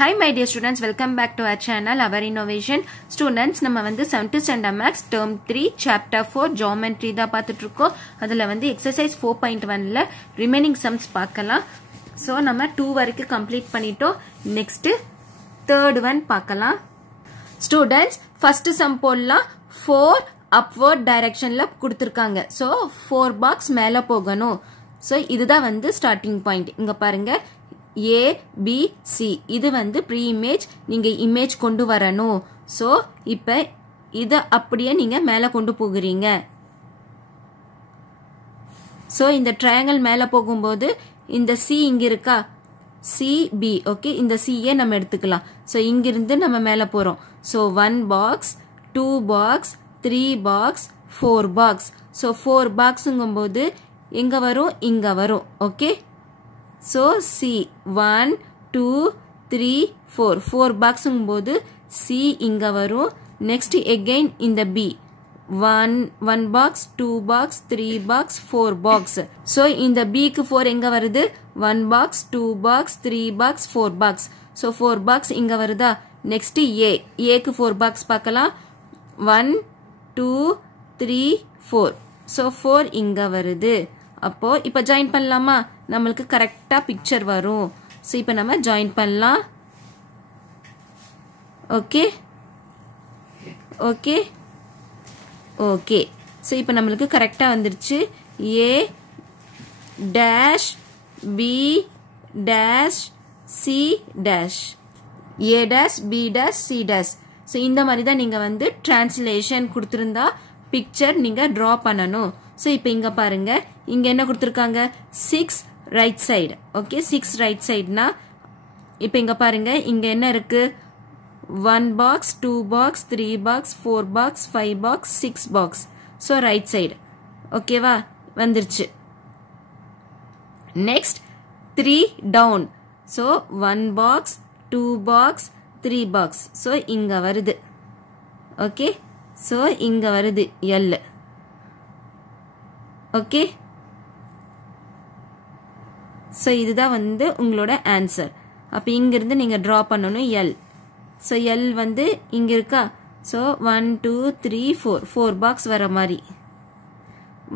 Hi my dear students, welcome back to our channel, our innovation. Students, நம்ம வந்து 7th standard maths term 3 chapter 4 geometry தான் பார்த்துட்டு இருக்கோம். அதுல வந்து exercise 4.1ல remaining sums பார்க்கலாம். So நம்ம 2 வரைக்கும் complete பண்ணிட்டோம். Next third one பார்க்கலாம். Students, first sum போடலாம். 4 upward directionல கொடுத்திருக்காங்க. So 4 box மேல போகணும். So இதுதான் வந்து starting point. இங்க பாருங்க A, B, C. இது வந்து pre-image. நீங்க image கொண்டு வரணும். So, இப்ப இத அப்படியே நீங்க மேல கொண்டு போகிறீங்க. So, இந்த triangle மேல போகும்போது இந்த C இங்க இருக்கா? C, B. Okay. இந்த C யே நம்ம எடுத்துக்கலாம். So, இங்கிருந்து நம்ம மேல போறோம். So, 1 box, 2 box, 3 box, 4 box. So, 4 box ங்கும்போது எங்க வரும்? இங்க வரும். Okay. So, C 1, 2, 3, 4. 4 box ங்கும்போது C இங்க வரும். Next again இந்த B. 1 box, 2 box, 3 box, 4 box. So, இந்த B க்கு 4 எங்க வருது? 1 box, 2 box, 3 box, 4 box. So, 4 box இங்க வருதா? Next A. A க்கு 4 box பார்க்கலாம். 1, 2, 3, 4. So, 4 இங்க வருது. அப்போ இப்ப ஜாயின் பண்ணலாமா? நம்மளுக்கு கரெக்டா பிக்சர் வரும். சோ இப்ப நம்ம ஜாயின் பண்ணலாம். Okay okay okay. சோ இப்ப நம்மளுக்கு கரெக்டா வந்துருச்சு. A dash B dash C dash A dash B dash C dash. So இந்த மாதிரி தான் நீங்க வந்து டிரான்ஸ்லேஷன் கொடுத்திருந்தா பிக்சர் நீங்க டிரா பண்ணணும். சோ இப்போ இங்க பாருங்க, இங்க என்ன கொடுத்திருக்காங்க? 6 ரைட் சைடு. ஓகே, 6 ரைட் சைடுனா இப்போ இங்க பாருங்க, இங்க என்ன இருக்கு? 1 box, 2 box, 3 box, 4 box, 5 box, 6 box. So right side. ஓகேவா? வந்துருச்சு. Next 3 down. So 1 box, 2 box, 3 box. So இங்க வருது. ஓகே, சோ இங்க வருது L. ஓகே, சோ இதுதான் வந்து உங்களோட ஆன்சர். அப்ப இங்க இருந்து நீங்க டிரா பண்ணனும் L. சோ L வந்து இங்க இருக்கா? சோ 1 2 3 4 4 பாக்ஸ் வர மாதிரி.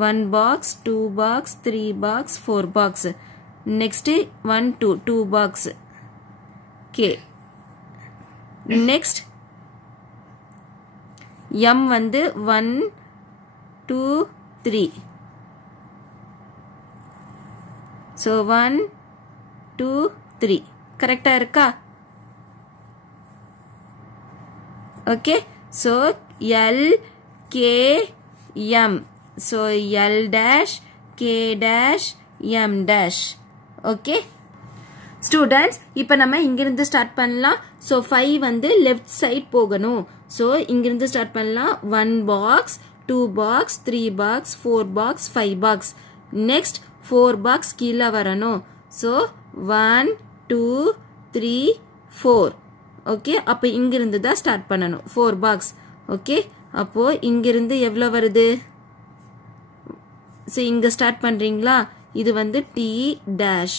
1 box, 2 box, 3 box, 4 box. Next 1 2 2 box. Okay, next M வந்து 1 2 3. So 1 2 3 கரெக்டா இருக்கா? Okay, so L K M. So L dash K dash M dash. Okay students, இப்போ நம்ம இங்கிருந்து ஸ்டார்ட் பண்ணலாம். so 5 வந்து லெஃப்ட் சைட் போகணும். so இங்கிருந்து ஸ்டார்ட் பண்ணலாம். 1 box, 2 box, 3 box, 4 box, 5 box. Next 4 box கீழே வரணும். so 1 2 3 4. ஓகே, அப்போ இங்கிருந்து தான் ஸ்டார்ட் பண்ணணும். 4 பாக்ஸ். ஓகே, அப்போ இங்கிருந்து எவ்வளவு வருது? so இங்க ஸ்டார்ட் பண்றீங்களா? இது வந்து T dash.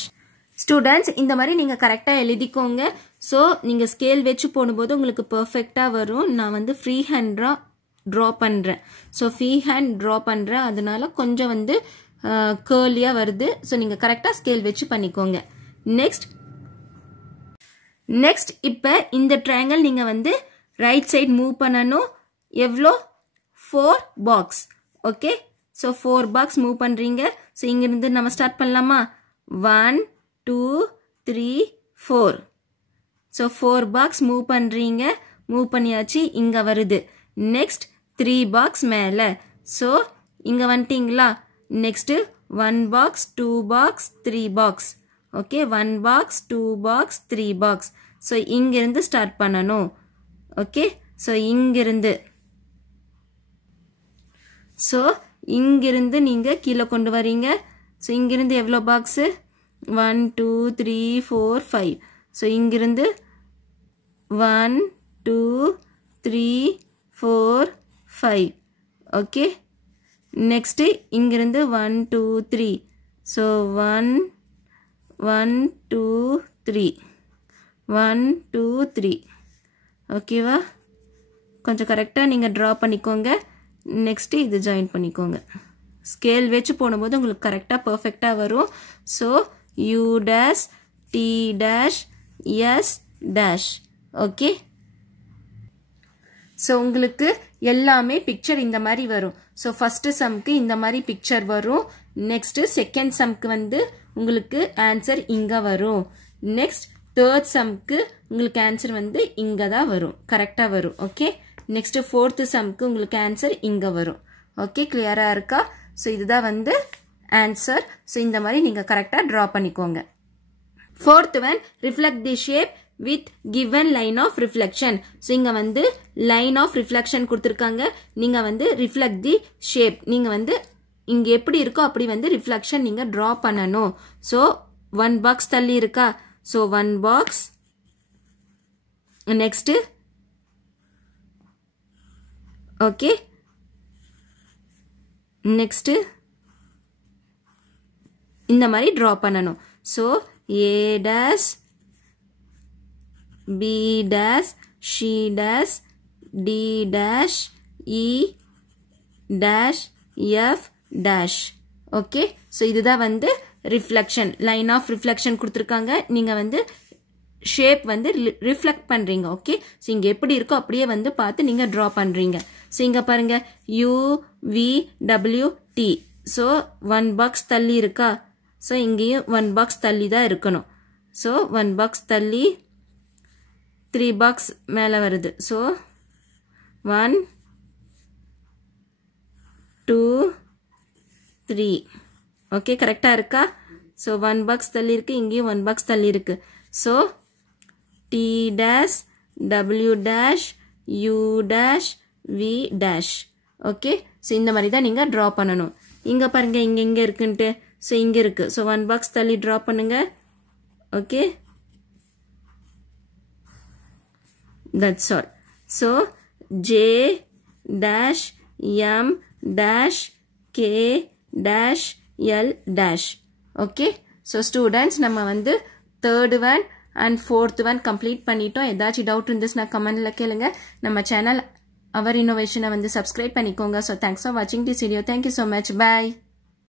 ஸ்டூடெண்ட்ஸ், இந்த மாதிரி நீங்க கரெக்டா எழுதிக்கோங்க. சோ நீங்க ஸ்கேல் வச்சு போடும்போது உங்களுக்கு பெர்ஃபெக்ட்டா வரும். நான் வந்து ஃப்ரீ ஹேண்டா டிரா பண்றேன். சோ ஃப்ரீ ஹேண்ட் டிரா பண்றேன், அதனால கொஞ்சம் வந்து கர்லியா வருது. சோ நீங்க கரெக்டா ஸ்கேல் வச்சு பண்ணிக்கோங்க. நெக்ஸ்ட் இப்ப இந்த ட்ரையாங்கிள் நீங்க வந்து ரைட் சைடு மூவ் பண்ணனும். எவ்வளோ? 4 box. Okay, so 4 box move பண்றீங்க. சோ இங்க இருந்து நம்ம ஸ்டார்ட் பண்ணலாமா? 1 2 3 4. சோ 4 பாக்ஸ் மூவ் பண்றீங்க. மூவ் பண்ணியாச்சு, இங்க வருது. நெக்ஸ்ட் 3 பாக்ஸ் மேல. சோ இங்க வந்துட்டீங்களா? Next 1 box, 2 box, 3 box. Okay, 1 box, 2 box, 3 box. So இங்க இருந்து ஸ்டார்ட் பண்ணனும். ஓகே, சோ இங்க இருந்து. சோ இங்க இருந்து நீங்க கீழே கொண்டு வரீங்க. சோ இங்க இருந்து எவ்வளவு பாக்ஸ்? 1 2 3 4 5. சோ இங்க இருந்து 1 2 3 4 5. ஓகே, நெக்ஸ்ட் இங்கிருந்து 1 2 3. so 1 1 2 3 1 2 3 ஓகேவா கொஞ்சம் கரெக்டாக நீங்கள் ட்ரா பண்ணிக்கோங்க நெக்ஸ்ட்டு இது ஜாயின் பண்ணிக்கோங்க ஸ்கேல் வச்சு போடும்போது உங்களுக்கு கரெக்டாக பர்ஃபெக்டாக வரும் so U dash T dash S dash okay so உங்களுக்கு எல்லாமே பிக்சர் இந்த மாதிரி வரும் ஸோ ஃபர்ஸ்ட் சம்க்கு இந்த மாதிரி பிக்சர் வரும் நெக்ஸ்ட் செகண்ட் சம்க்கு வந்து உங்களுக்கு ஆன்சர் இங்கே வரும் நெக்ஸ்ட் தேர்ட் சம்க்கு உங்களுக்கு ஆன்சர் வந்து இங்கே தான் வரும் கரெக்டாக வரும் ஓகே நெக்ஸ்ட் ஃபோர்த் சம்க்கு உங்களுக்கு ஆன்சர் இங்கே வரும் ஓகே கிளியராக இருக்கா ஸோ இதுதான் வந்து ஆன்சர் ஸோ இந்த மாதிரி நீங்கள் கரெக்டாக ட்ரா பண்ணிக்கோங்க fourth one reflect the shape with given line of reflection so இங்க வந்து line of reflection கொடுத்திருக்காங்க நீங்க வந்து reflect the shape நீங்க வந்து இங்க எப்படி இருக்கோ அப்படி வந்து reflection நீங்க draw பண்ணணும் so one box தள்ளி இருக்கா so one box next okay next இந்த மாதிரி draw பண்ணணும் so A dash B dash C dash D dash E dash F dash okay so இதுதான் வந்து reflection line of reflection கொடுத்திருக்காங்க நீங்க வந்து shape வந்து reflect பண்றீங்க okay so இங்க எப்படி இருக்கோ அப்படியே வந்து பார்த்து நீங்க draw பண்றீங்க so இங்க பாருங்க U V W T so one box தள்ளி இருக்கா so இங்கேயும் one box தள்ளி தான் இருக்கணும் so one box தள்ளி 3 box மேல வருது so 1 2 3 ஓகே கரெக்டா இருக்கா so 1 box தள்ளி இருக்கு இங்கேயும் 1 box தள்ளி இருக்கு so T dash W dash U dash V dash okay so இந்த மாதிரி தான் நீங்க draw பண்ணணும் இங்க பாருங்க இங்க இருக்குன்ட்டு so இங்க இருக்கு so 1 box தள்ளி draw பண்ணுங்க okay that's all so J dash M dash K dash L dash okay so students நம்ம வந்து third one and fourth one complete பண்ணிட்டோம் ஏதாச்சும் டவுட் இருந்துச்சுன்னா கமெண்ட்ல கேளுங்க நம்ம சேனல் அவர் இன்னோவேஷனை வந்து subscribe பண்ணிக்கோங்க so thanks for watching this video thank you so much bye